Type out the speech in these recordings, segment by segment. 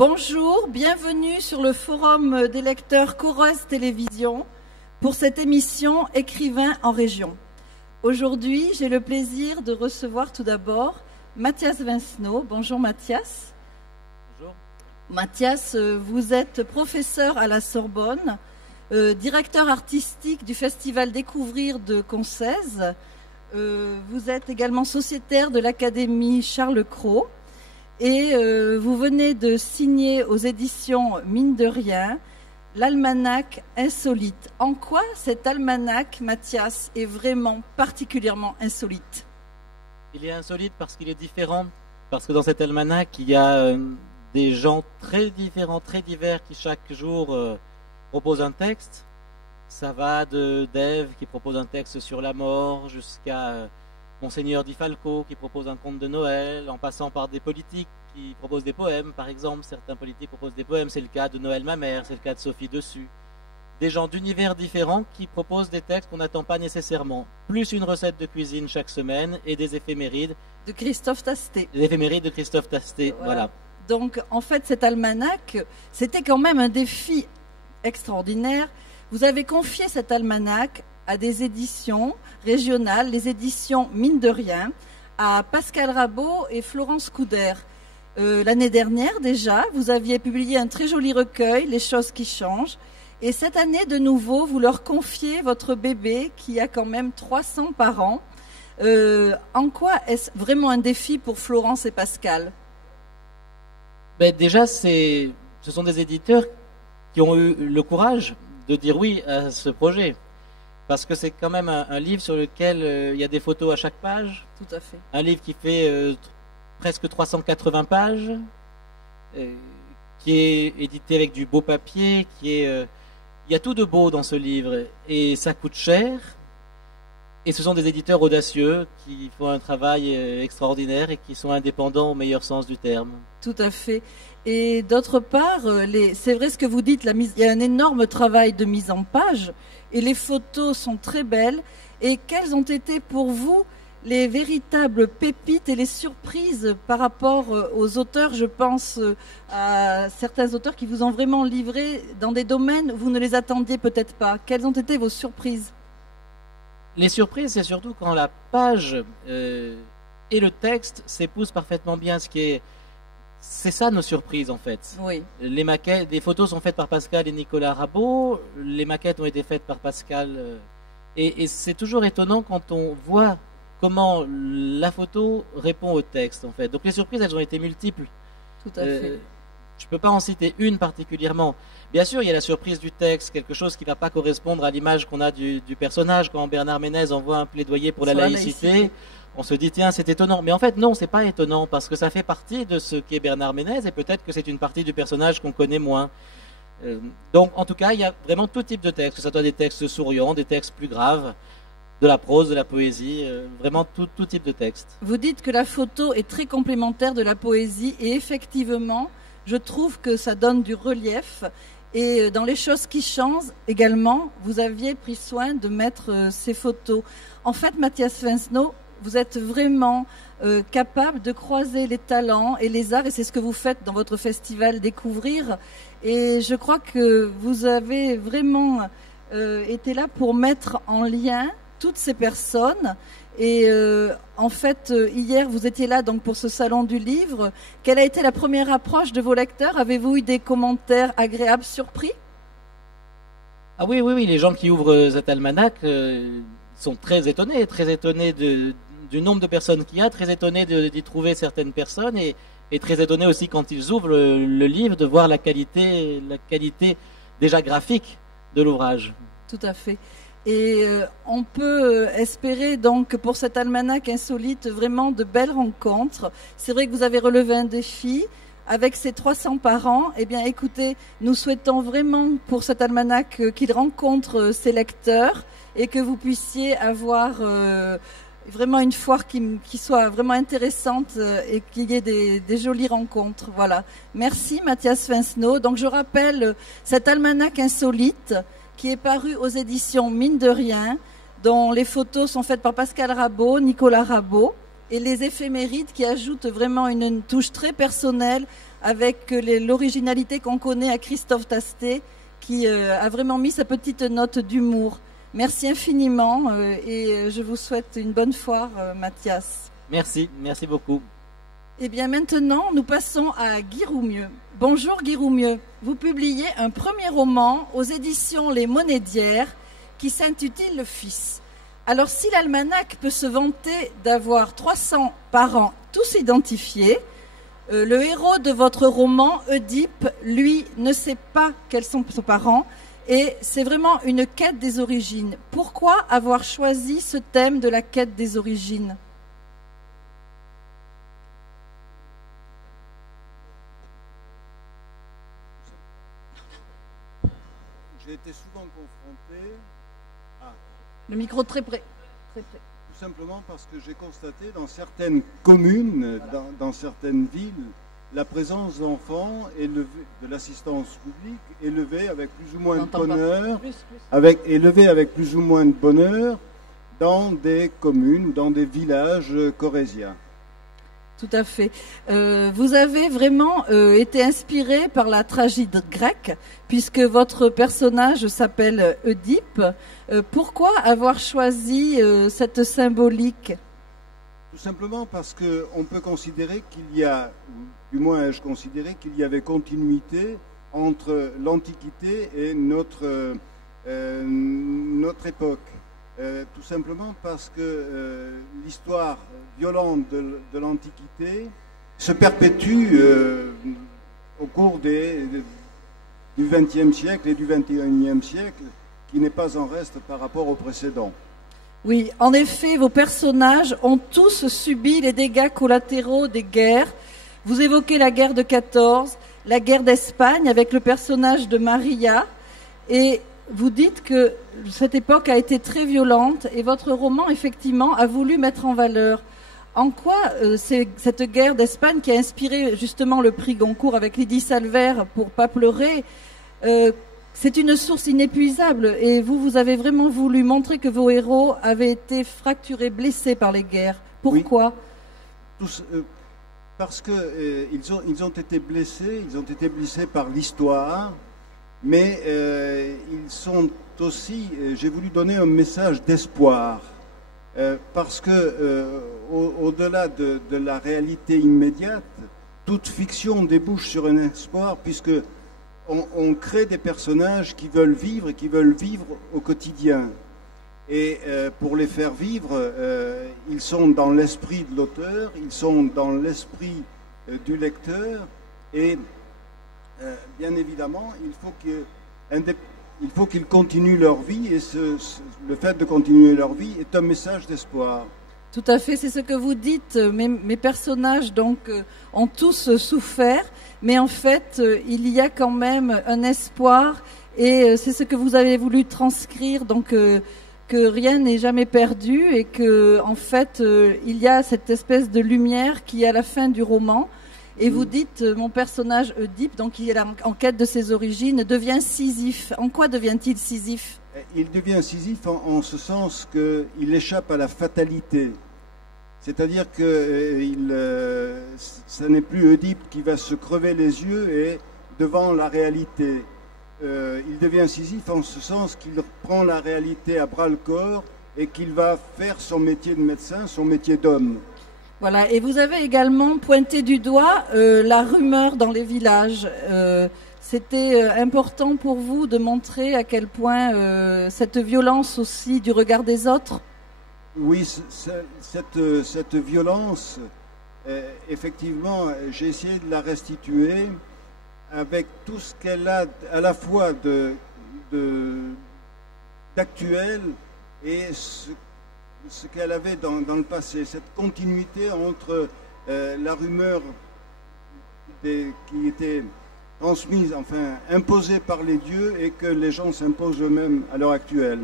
Bonjour, bienvenue sur le forum des lecteurs Corrèze Télévision pour cette émission Écrivains en région. Aujourd'hui, j'ai le plaisir de recevoir tout d'abord Mathias Vincenot. Bonjour Mathias. Bonjour. Mathias, vous êtes professeur à la Sorbonne, directeur artistique du festival Découvrir de Concèze. Vous êtes également sociétaire de l'Académie Charles Cros. Et vous venez de signer aux éditions Mine de Rien l'almanach insolite. En quoi cet almanach, Mathias, est vraiment particulièrement insolite? Il est insolite parce qu'il est différent, parce que dans cet almanach, il y a des gens très différents, très divers qui chaque jour proposent un texte. Ça va d'Ève qui propose un texte sur la mort jusqu'à Monseigneur Di Falco qui propose un conte de Noël, en passant par des politiques qui proposent des poèmes, par exemple. Certains politiques proposent des poèmes, c'est le cas de Noël ma mère, c'est le cas de Sophie Dessus. Des gens d'univers différents qui proposent des textes qu'on n'attend pas nécessairement. Plus une recette de cuisine chaque semaine et des éphémérides. De Christophe Tastet. Des éphémérides de Christophe Tastet, voilà. Donc, en fait, cet almanach, c'était quand même un défi extraordinaire. Vous avez confié cet almanach à des éditions régionales, les éditions Mine de Rien, à Pascal Rabot et Florence Couder. L'année dernière déjà, vous aviez publié un très joli recueil, Les choses qui changent. Et cette année, de nouveau, vous leur confiez votre bébé qui a quand même 300 par an. En quoi est-ce vraiment un défi pour Florence et Pascal? Déjà, ce sont des éditeurs qui ont eu le courage de dire oui à ce projet. Parce que c'est quand même un livre sur lequel il y a des photos à chaque page. Tout à fait. Un livre qui fait presque 380 pages, qui est édité avec du beau papier, il y a tout de beau dans ce livre. Et ça coûte cher. Et ce sont des éditeurs audacieux qui font un travail extraordinaire et qui sont indépendants au meilleur sens du terme. Tout à fait. Et d'autre part, c'est vrai ce que vous dites, il y a un énorme travail de mise en page et les photos sont très belles. Et quelles ont été pour vous les véritables pépites et les surprises par rapport aux auteurs? Je pense à certains auteurs qui vous ont vraiment livré dans des domaines où vous ne les attendiez peut-être pas. Quelles ont été vos surprises? Les surprises, c'est surtout quand la page et le texte s'épousent parfaitement bien, c'est ça nos surprises en fait. Oui. Les maquettes, les photos sont faites par Pascal et Nicolas Rabot, les maquettes ont été faites par Pascal, et c'est toujours étonnant quand on voit comment la photo répond au texte en fait. Donc les surprises, elles ont été multiples. Tout à fait. Je ne peux pas en citer une particulièrement. Bien sûr, il y a la surprise du texte, quelque chose qui ne va pas correspondre à l'image qu'on a du personnage. Quand Bernard Ménez envoie un plaidoyer pour la laïcité, on se dit tiens, c'est étonnant. Mais en fait, non, c'est pas étonnant parce que ça fait partie de ce qu'est Bernard Ménez et peut-être que c'est une partie du personnage qu'on connaît moins. Donc, en tout cas, il y a vraiment tout type de textes, que ce soit des textes souriants, des textes plus graves, de la prose, de la poésie, vraiment tout type de texte. Vous dites que la photo est très complémentaire de la poésie et effectivement, je trouve que ça donne du relief. Et dans Les choses qui changent également, vous aviez pris soin de mettre ces photos. En fait, Mathias Vincenot, vous êtes vraiment capable de croiser les talents et les arts, et c'est ce que vous faites dans votre festival Découvrir. Et je crois que vous avez vraiment été là pour mettre en lien toutes ces personnes. Et en fait, hier, vous étiez là donc pour ce salon du livre. Quelle a été la première approche de vos lecteurs? Avez-vous eu des commentaires agréables, surpris? Ah oui, les gens qui ouvrent cet almanach sont très étonnés du nombre de personnes qu'il y a, très étonnés d'y trouver certaines personnes et très étonnés aussi quand ils ouvrent le livre de voir la qualité déjà graphique de l'ouvrage. Tout à fait. Et on peut espérer donc pour cet almanach insolite vraiment de belles rencontres. C'est vrai que vous avez relevé un défi avec ces 300 par an. Eh bien écoutez, nous souhaitons vraiment pour cet almanach qu'il rencontre ses lecteurs et que vous puissiez avoir vraiment une foire qui soit vraiment intéressante et qu'il y ait des jolies rencontres. Voilà. Merci Mathias Vincenot. Donc je rappelle cet almanach insolite qui est paru aux éditions Mine de Rien, dont les photos sont faites par Pascal Rabot, Nicolas Rabot, et les éphémérides qui ajoutent vraiment une touche très personnelle avec l'originalité qu'on connaît à Christophe Tastet, qui a vraiment mis sa petite note d'humour. Merci infiniment et je vous souhaite une bonne foire, Mathias. Merci beaucoup. Eh bien maintenant, nous passons à Guy Roumieux. Bonjour Guy Roumieux. Vous publiez un premier roman aux éditions Les Monédières qui s'intitule Le Fils. Alors si l'almanach peut se vanter d'avoir 300 parents tous identifiés, le héros de votre roman, Oedipe, lui, ne sait pas quels sont ses parents et c'est vraiment une quête des origines. Pourquoi avoir choisi ce thème de la quête des origines ? J'ai été souvent confronté à... Le micro très près. Tout simplement parce que j'ai constaté dans certaines communes, dans certaines villes, la présence d'enfants de l'assistance publique élevée avec plus ou moins de bonheur, élevée avec plus ou moins de bonheur dans des communes ou dans des villages corréziens. Tout à fait. Vous avez vraiment été inspiré par la tragédie grecque, puisque votre personnage s'appelle Oedipe. Pourquoi avoir choisi cette symbolique ? Tout simplement parce qu'on peut considérer qu'il y a, du moins ai-je considéré qu'il y avait continuité entre l'Antiquité et notre époque. Tout simplement parce que l'histoire violente de l'Antiquité se perpétue au cours du XXe siècle et du XXIe siècle, qui n'est pas en reste par rapport au précédent. Oui, en effet, vos personnages ont tous subi les dégâts collatéraux des guerres. Vous évoquez la guerre de 14, la guerre d'Espagne avec le personnage de Maria, et vous dites que cette époque a été très violente et votre roman, effectivement, a voulu mettre en valeur. En quoi c'est cette guerre d'Espagne qui a inspiré justement le prix Goncourt avec Lydie Salver pour Pas pleurer, c'est une source inépuisable et vous avez vraiment voulu montrer que vos héros avaient été fracturés, blessés par les guerres. Pourquoi ? Oui. Parce qu'ils ont été blessés par l'histoire. Mais ils sont aussi, j'ai voulu donner un message d'espoir, parce que au-delà de la réalité immédiate, toute fiction débouche sur un espoir, puisque on crée des personnages qui veulent vivre et qui veulent vivre au quotidien. Et pour les faire vivre, ils sont dans l'esprit de l'auteur, ils sont dans l'esprit du lecteur, et bien évidemment, il faut qu'ils continuent leur vie et le fait de continuer leur vie est un message d'espoir. Tout à fait, c'est ce que vous dites. Mes personnages donc ont tous souffert, mais en fait, il y a quand même un espoir et c'est ce que vous avez voulu transcrire, donc que rien n'est jamais perdu et que en fait, il y a cette espèce de lumière qui est à la fin du roman. Et vous dites, mon personnage Oedipe, donc il est en quête de ses origines, devient Sisyphe. En quoi devient-il Sisyphe ? Il devient Sisyphe en ce sens qu'il échappe à la fatalité. C'est-à-dire que ce n'est plus Oedipe qui va se crever les yeux et devant la réalité. Il devient Sisyphe en ce sens qu'il prend la réalité à bras-le-corps et qu'il va faire son métier de médecin, son métier d'homme. Voilà, et vous avez également pointé du doigt la rumeur dans les villages. C'était important pour vous de montrer à quel point cette violence aussi du regard des autres ? Oui, cette violence, effectivement, j'ai essayé de la restituer avec tout ce qu'elle a à la fois d'actuel et ce qu'elle avait dans le passé, cette continuité entre la rumeur qui était transmise, enfin imposée par les dieux et que les gens s'imposent eux-mêmes à l'heure actuelle.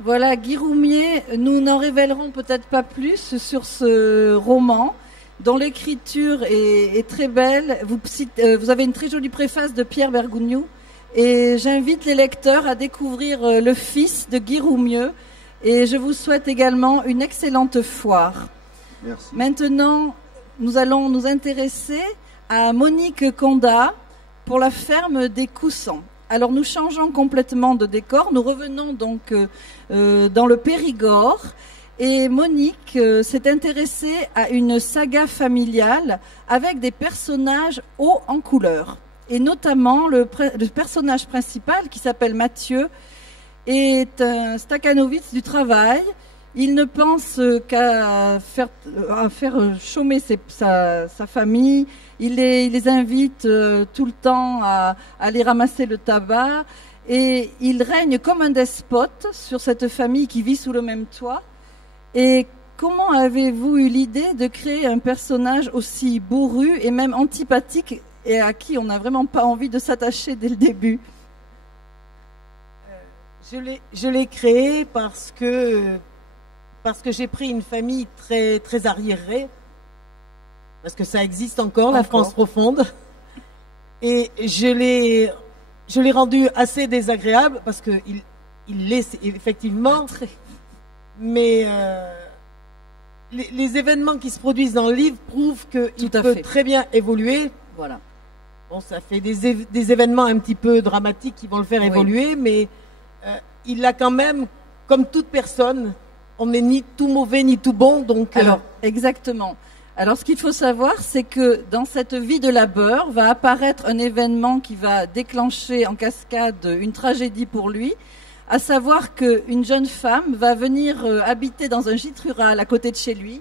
Voilà, Guy Roumier, nous n'en révélerons peut-être pas plus sur ce roman dont l'écriture est très belle. Vous avez une très jolie préface de Pierre Bergougnoux et j'invite les lecteurs à découvrir Le Fils de Guy Roumieux. Et je vous souhaite également une excellente foire. Merci. Maintenant, nous allons nous intéresser à Monique Condat pour la ferme des Coussants. Alors nous changeons complètement de décor, nous revenons donc dans le Périgord et Monique s'est intéressée à une saga familiale avec des personnages hauts en couleur. Et notamment le personnage principal qui s'appelle Mathieu est un stakhanoviste du travail. Il ne pense qu'à faire chômer sa famille. Il les invite tout le temps à aller ramasser le tabac. Et il règne comme un despote sur cette famille qui vit sous le même toit. Et comment avez-vous eu l'idée de créer un personnage aussi bourru et même antipathique et à qui on n'a vraiment pas envie de s'attacher dès le début? Je l'ai créé parce que j'ai pris une famille très, très arriérée, parce que ça existe encore, la France profonde, et je l'ai rendu assez désagréable, parce qu'il l'est effectivement, mais les événements qui se produisent dans le livre prouvent qu'il peut très bien évoluer. Voilà. Bon, ça fait des événements un petit peu dramatiques qui vont le faire évoluer, mais il a quand même, comme toute personne, on n'est ni tout mauvais ni tout bon, donc. Alors, exactement. Alors, ce qu'il faut savoir, c'est que dans cette vie de labeur va apparaître un événement qui va déclencher en cascade une tragédie pour lui, à savoir qu'une jeune femme va venir habiter dans un gîte rural à côté de chez lui.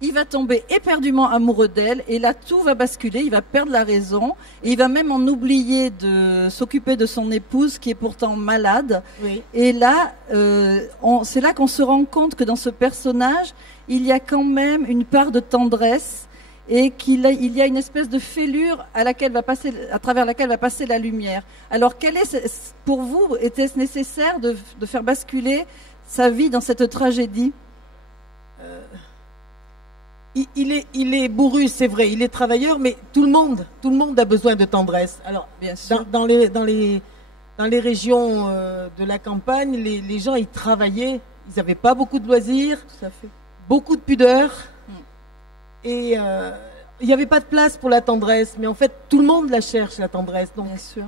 Il va tomber éperdument amoureux d'elle et là tout va basculer, il va perdre la raison et il va même en oublier de s'occuper de son épouse qui est pourtant malade. Oui. Et là, c'est là qu'on se rend compte que dans ce personnage, il y a quand même une part de tendresse et il y a une espèce de fêlure à travers laquelle va passer la lumière. Alors, pour vous, était-ce nécessaire de faire basculer sa vie dans cette tragédie? Il est bourru, c'est vrai, il est travailleur, mais tout le monde a besoin de tendresse. Alors, bien sûr. Dans les régions de la campagne, les gens, ils travaillaient, ils n'avaient pas beaucoup de loisirs, tout à fait. Beaucoup de pudeur, et il n'y avait pas de place pour la tendresse, mais en fait, tout le monde la cherche, la tendresse. Donc, bien sûr.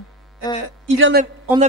On a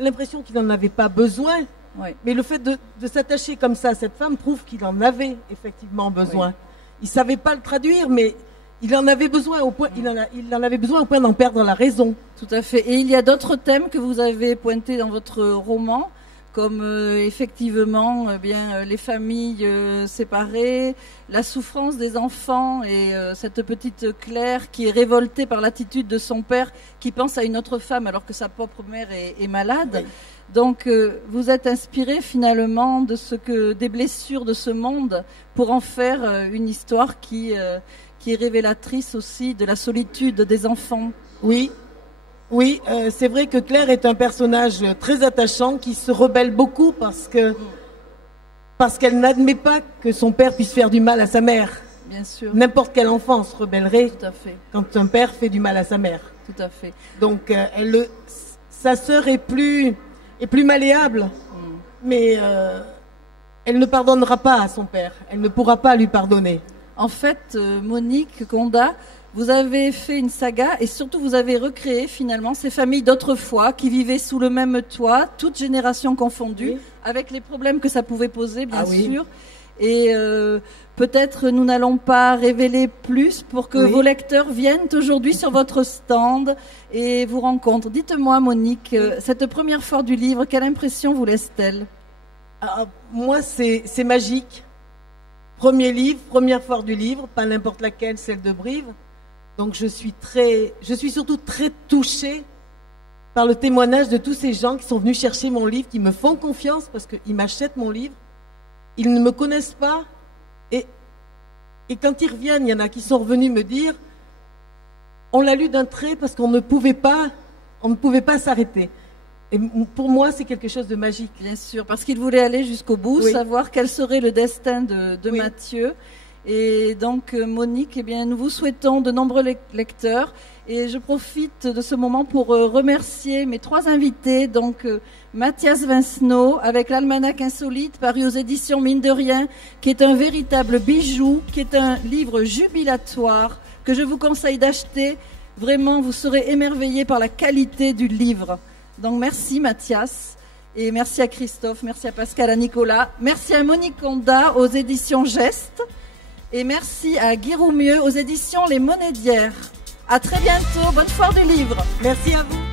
l'impression qu'il n'en avait pas besoin, oui. Mais le fait de s'attacher comme ça à cette femme prouve qu'il en avait effectivement besoin. Oui. Il ne savait pas le traduire, mais il en avait besoin au point, il en avait besoin au point d'en perdre la raison. Tout à fait. Et il y a d'autres thèmes que vous avez pointés dans votre roman, comme effectivement les familles séparées, la souffrance des enfants et cette petite Claire qui est révoltée par l'attitude de son père qui pense à une autre femme alors que sa propre mère est malade. Oui. Donc vous êtes inspiré finalement des blessures de ce monde pour en faire une histoire qui est révélatrice aussi de la solitude des enfants. Oui. Oui, c'est vrai que Claire est un personnage très attachant qui se rebelle beaucoup parce qu'elle n'admet pas que son père puisse faire du mal à sa mère. Bien sûr. N'importe quel enfant se rebellerait tout à fait. Quand un père fait du mal à sa mère. Tout à fait. Donc sa sœur est plus malléable, mais elle ne pardonnera pas à son père. Elle ne pourra pas lui pardonner. En fait, Monique Condat, vous avez fait une saga et surtout vous avez recréé finalement ces familles d'autrefois qui vivaient sous le même toit, toutes générations confondues, oui. Avec les problèmes que ça pouvait poser, bien sûr. Oui. Et peut-être nous n'allons pas révéler plus pour que vos lecteurs viennent aujourd'hui sur votre stand et vous rencontrent. Dites-moi, Monique, cette première foire du livre, quelle impression vous laisse-t-elle? Moi, c'est magique. Premier livre, première foire du livre, pas n'importe laquelle, celle de Brive. Donc je suis surtout très touchée par le témoignage de tous ces gens qui sont venus chercher mon livre, qui me font confiance parce qu'ils m'achètent mon livre. Ils ne me connaissent pas et quand ils reviennent, il y en a qui sont revenus me dire on l'a lu d'un trait parce qu'on ne pouvait pas s'arrêter. Et pour moi, c'est quelque chose de magique. Bien sûr, parce qu'il voulait aller jusqu'au bout, savoir quel serait le destin de Mathieu. Et donc, Monique, eh bien, nous vous souhaitons de nombreux lecteurs. Et je profite de ce moment pour remercier mes 3 invités. Donc, Mathias Vincenot, avec l'Almanach Insolite, paru aux éditions Mine de Rien, qui est un véritable bijou, qui est un livre jubilatoire, que je vous conseille d'acheter. Vraiment, vous serez émerveillés par la qualité du livre. Donc, merci Mathias. Et merci à Christophe, merci à Pascal, à Nicolas. Merci à Monique Condat aux éditions Geste. Et merci à Guy Roumieux aux éditions Les Monnaies d'Hyères. À très bientôt, bonne foire du livre. Merci à vous.